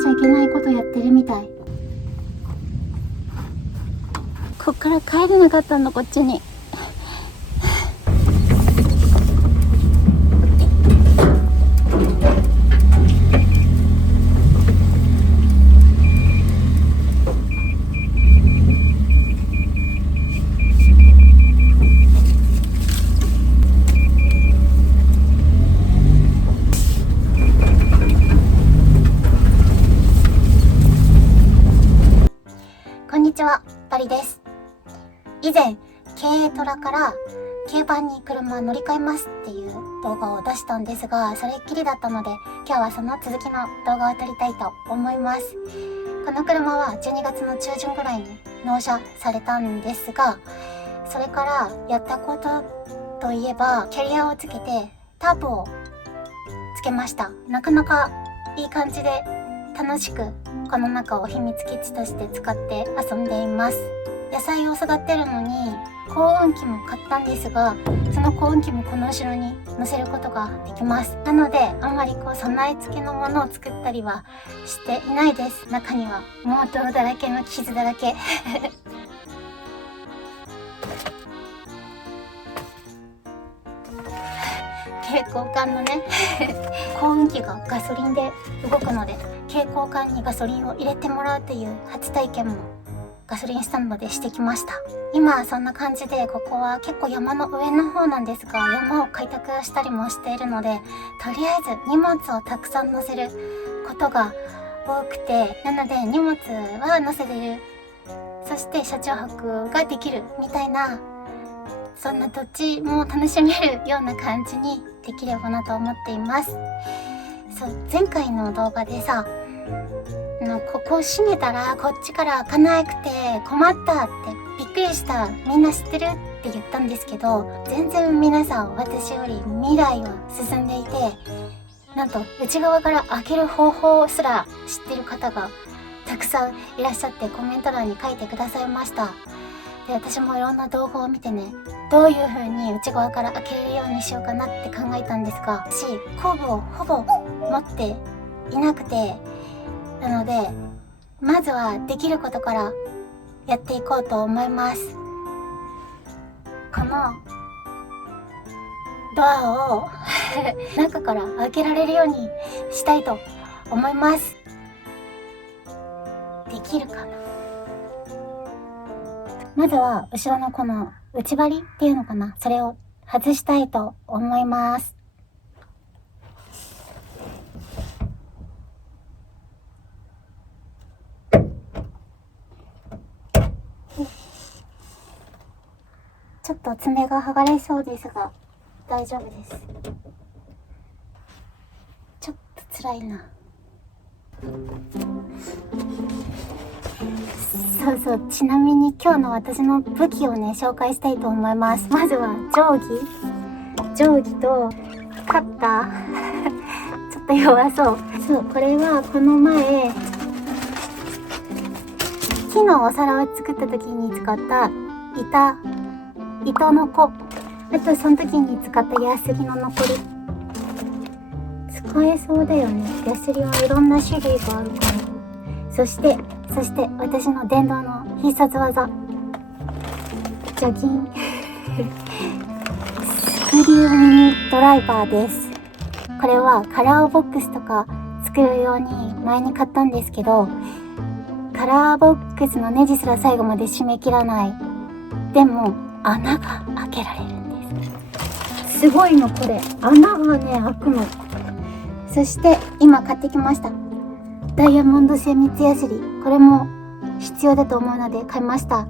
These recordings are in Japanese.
ちゃいけないことやってるみたい。こっから帰れなかったの、こっちに。こんにちは、バリです。以前、軽トラから軽バンに車乗り換えますっていう動画を出したんですが、それっきりだったので、今日はその続きの動画を撮りたいと思います。この車は12月の中旬ぐらいに納車されたんですが、それからやったことといえば、キャリアをつけてタープをつけました。なかなかいい感じで楽しくこの中を秘密基地として使って遊んでいます。野菜を育てるのに耕運機も買ったんですが、その耕運機もこの後ろに乗せることができます。なのであんまり備え付けのものを作ったりはしていないです。中にはもう泥だらけの傷だらけ蛍光管のね耕運機がガソリンで動くので、蛍光管にガソリンを入れてもらうという初体験もガソリンスタンドでしてきました。今そんな感じで、ここは結構山の上の方なんですが、山を開拓したりもしているので、とりあえず荷物をたくさん載せることが多くて、なので荷物は載せれる、そして車中泊ができるみたいな、そんなどっちも楽しめるような感じにできればなと思っています。そう、前回の動画でさ、ここを閉めたらこっちから開かなくて困ったってびっくりした、みんな知ってるって言ったんですけど、全然皆さん私より未来を進んでいて、なんと内側から開ける方法すら知ってる方がたくさんいらっしゃって、コメント欄に書いてくださいました。で、私もいろんな動画を見てね、どういう風に内側から開けれるようにしようかなって考えたんですが、私工具をほぼ持っていなくて、なのでまずはできることからやっていこうと思います。このドアを中から開けられるようにしたいと思います。できるかな。まずは後ろのこの内張りっていうのかな、それを外したいと思います。ちょっと爪が剥がれそうですが大丈夫です。ちょっと辛いな。そう、ちなみに今日の私の武器をね、紹介したいと思います。まずは定規とカッターちょっと弱そう。そう、これはこの前木のお皿を作った時に使った糸の子、あとその時に使ったヤスリの残り、使えそうだよね。ヤスリはいろんな種類があるから。そして私の電動の必殺技、ジャギンスクリューミニドライバーです。これはカラーボックスとか作るように前に買ったんですけど、カラーボックスのネジすら最後まで締め切らない。でも穴が開けられるんです。すごいのこれ、穴がね開くの。そして今買ってきました、ダイヤモンド精密ヤスリ。これも必要だと思うので買いました。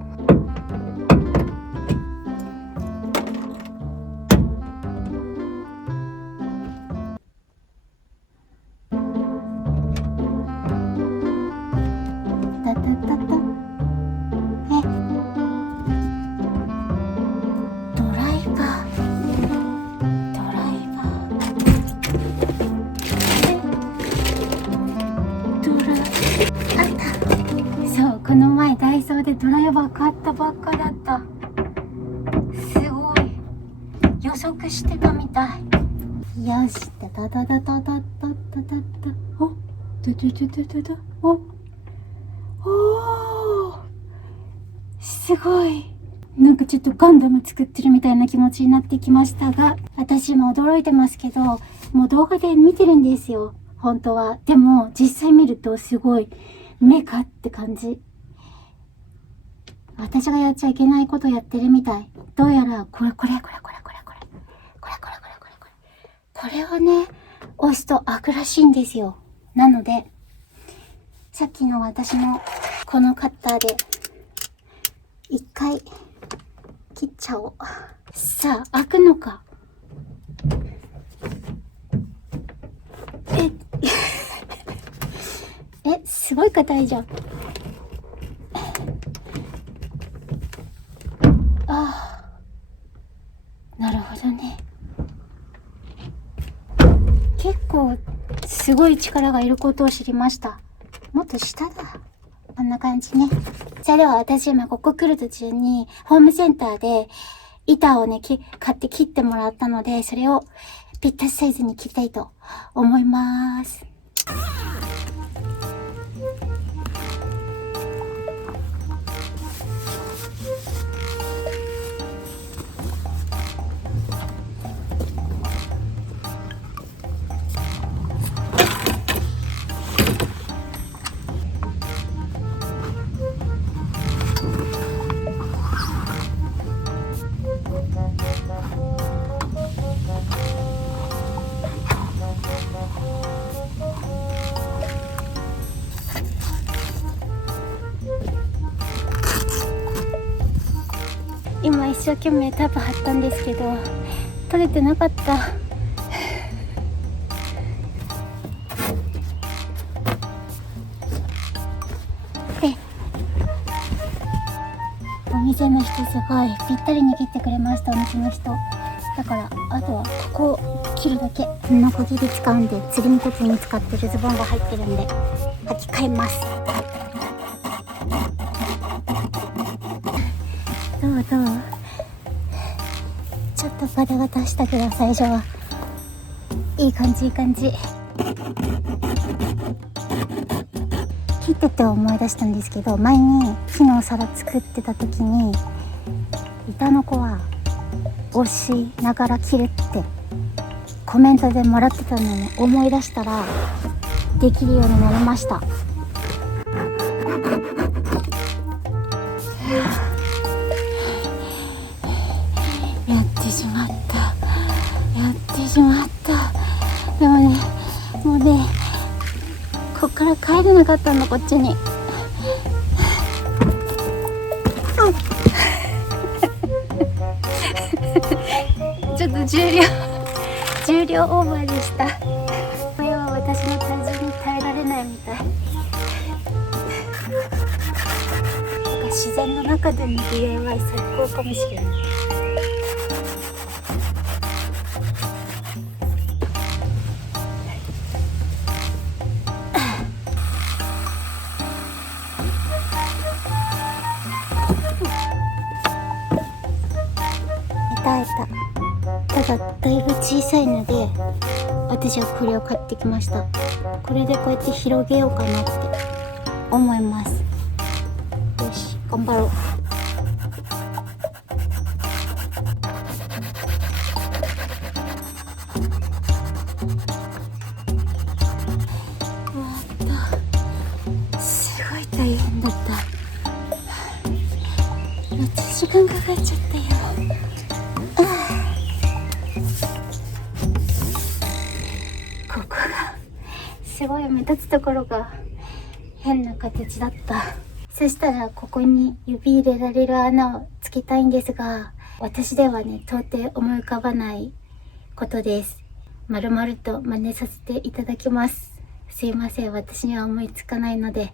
この前ダイソーでドライバー買ったばっかだった。すごい予測してたみたい。よし、お、おおー、すごい。なんかちょっとガンダム作ってるみたいな気持ちになってきましたが、私も驚いてますけど、もう動画で見てるんですよ、本当は。でも実際見るとすごいメカって感じ。私がやっちゃいけないことやってるみたい。どうやらこれをね押すと開くらしいんですよ。なのでさっきの私のこのカッターで一回切っちゃおう。さあ開くのか。すごい硬いじゃん。なるほどね。結構すごい力がいることを知りました。もっと下だ。こんな感じね。それでは私今ここ来る途中にホームセンターで板をね買って切ってもらったので、それをぴったしサイズに切りたいと思います。今一生懸命タープ貼ったんですけど取れてなかった。でお店の人すごいぴったりに切ってくれました。お店の人だからあとはここを切るだけ。ノコギリ使うんで釣りの時に使ってるズボンが入ってるんで履き替えます。どうちょっとガタガタしたけど最初はいい感じ切ってて思い出したんですけど、前に木のお皿作ってた時に板の子は押しながら切るってコメントでもらってたのに思い出したらできるようになりました。やってしまった。でもね、もうね、こっから帰れなかったの、こっちに。ちょっと重量オーバーでした。これは私の体重に耐えられないみたい。なんか自然の中での DIY 最高かもしれない。ただだいぶ小さいので私はこれを買ってきました。これでこうやって広げようかなって思います。よし頑張ろう。すごい大変だった。めっちゃ時間かかっちゃったよ。ここがすごい目立つところが変な形だった。そしたらここに指入れられる穴をつけたいんですが、私ではね到底思い浮かばないことです。まるまると真似させていただきます。すいません、私には思いつかないので。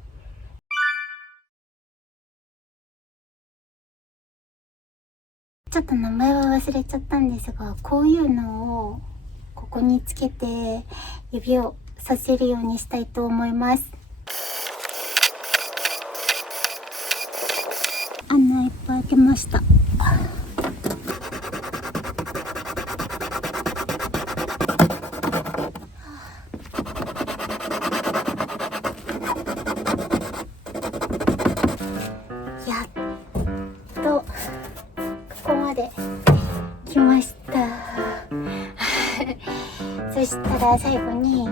ちょっと名前は忘れちゃったんですが、こういうのをここにつけて指をさせるようにしたいと思います。穴いっぱい開けました。ただ最後に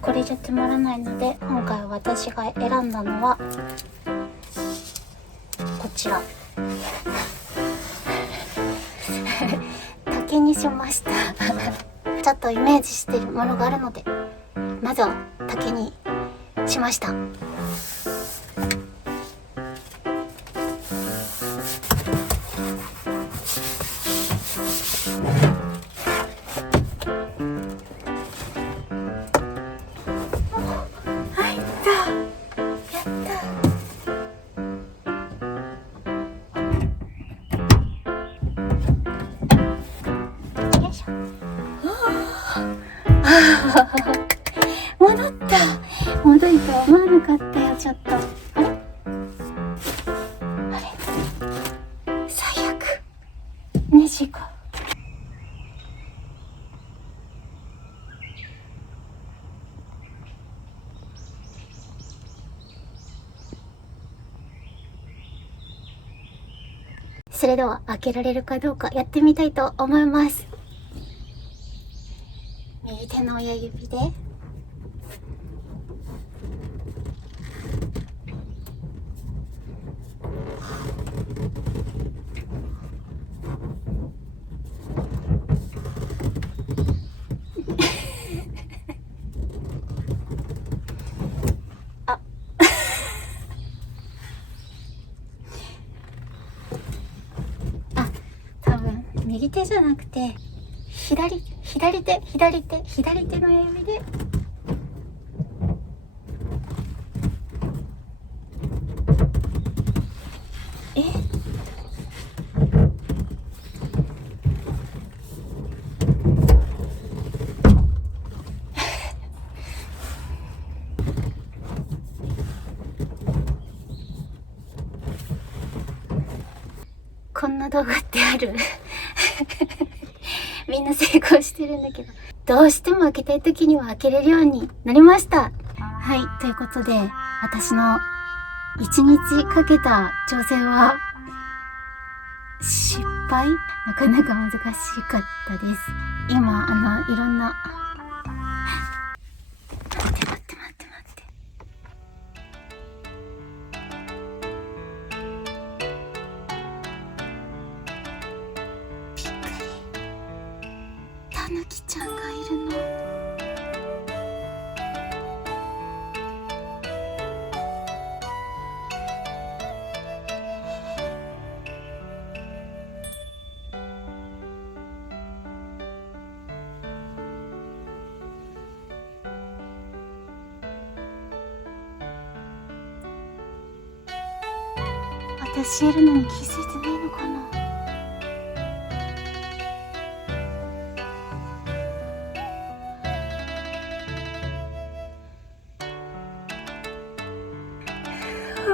これじゃつまらないので、今回私が選んだのはこちら竹にしましたちょっとイメージしてるものがあるので、まずは竹にしました。戻った戻ると思わなかったよ。ちょっとあれ最悪ネジがそれでは開けられるかどうかやってみたいと思います。右手の親指で多分右手じゃなくて左手の親指でこんな動画ってあるみんな成功してるんだけど、どうしても開けたい時には開けれるようになりました。はい、ということで私の1日かけた挑戦は失敗、なかなか難しかったです。今いろんな待ってたぬきちゃんがいるの。私いるのに気づいてないのかな。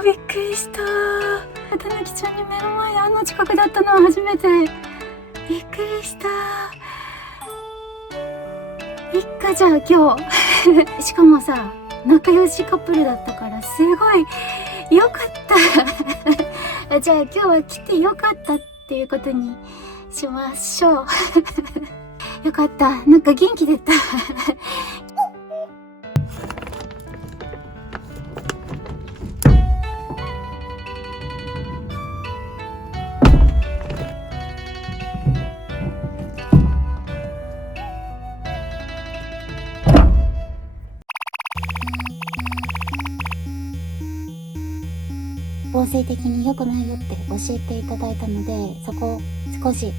びっくりした。たぬきちゃんに目の前であんな近くだったのは初めて。びっくりした。いっか、じゃあ今日しかもさ、仲良しカップルだったからすごいよかったじゃあ今日は来てよかったっていうことにしましょうよかった、なんか元気出た防水的に良くないよって教えていただいたので、そこを少し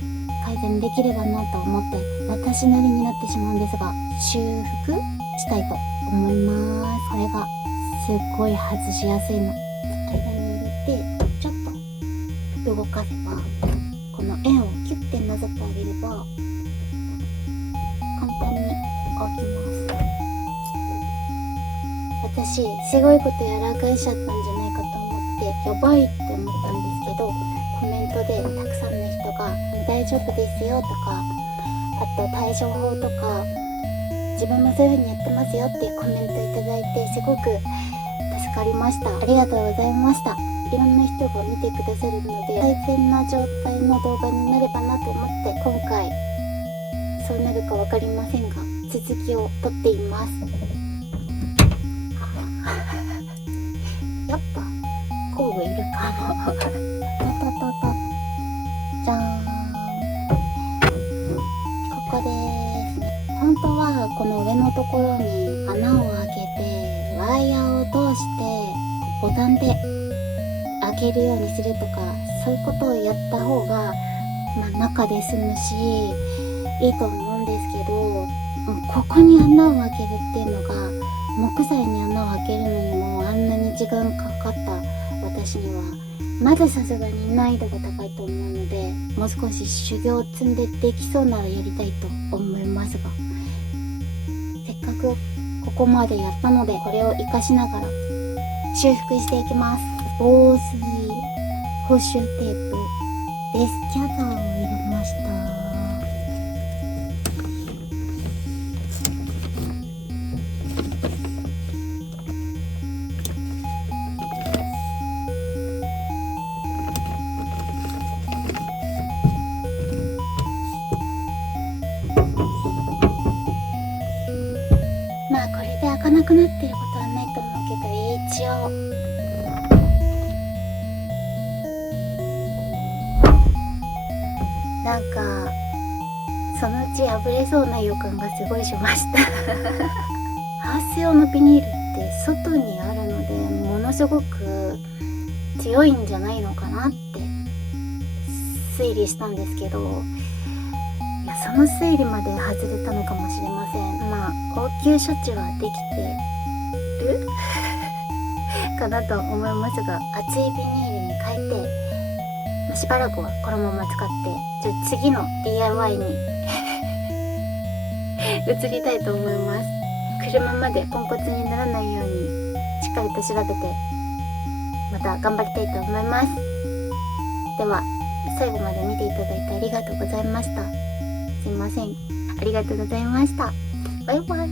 改善できればなと思って、私なりになってしまうんですが修復したいと思います。これがすっごい外しやすいの。間に入れてちょっと動かせば、この円をキュッてなぞってあげれば簡単に開きます。私すごいことやらかしちゃったんじゃないかとやばいって思ったんですけど、コメントでたくさんの人が大丈夫ですよとか、あと対処法とか、自分もそういう風にやってますよっていうコメントいただいて、すごく助かりました。ありがとうございました。いろんな人が見てくださるので、最善な状態の動画になればなと思って、今回そうなるか分かりませんが続きを撮っています。やっぱ工具いるかも。トトトトじゃーん、ここです。本当はこの上のところに穴を開けてワイヤーを通してボタンで開けるようにするとか、そういうことをやった方が、中で済むしいいと思うんですけど、ここに穴を開けるっていうのが、木材に穴を開けるのにもあんなに時間かかった私にはまださすがに難易度が高いと思うので、もう少し修行を積んでできそうならやりたいと思いますが、せっかくここまでやったので、これを活かしながら修復していきます。防水補修テープです。キャザーを入れました。これで開かなくなってることはないと思うけど、一応なんかそのうち破れそうな予感がすごいしましたハウス用のビニールって外にあるので、ものすごく強いんじゃないのかなって推理したんですけど、いや、その推理まで外れたのかもしれません。応急処置はできてるかなと思いますが、厚いビニールに変えて、しばらくはこのまま使って、次の DIY に移りたいと思います。車までポンコツにならないようにしっかりと調べて、また頑張りたいと思います。では最後まで見ていただいてありがとうございました。すいません。ありがとうございました。バイバイ。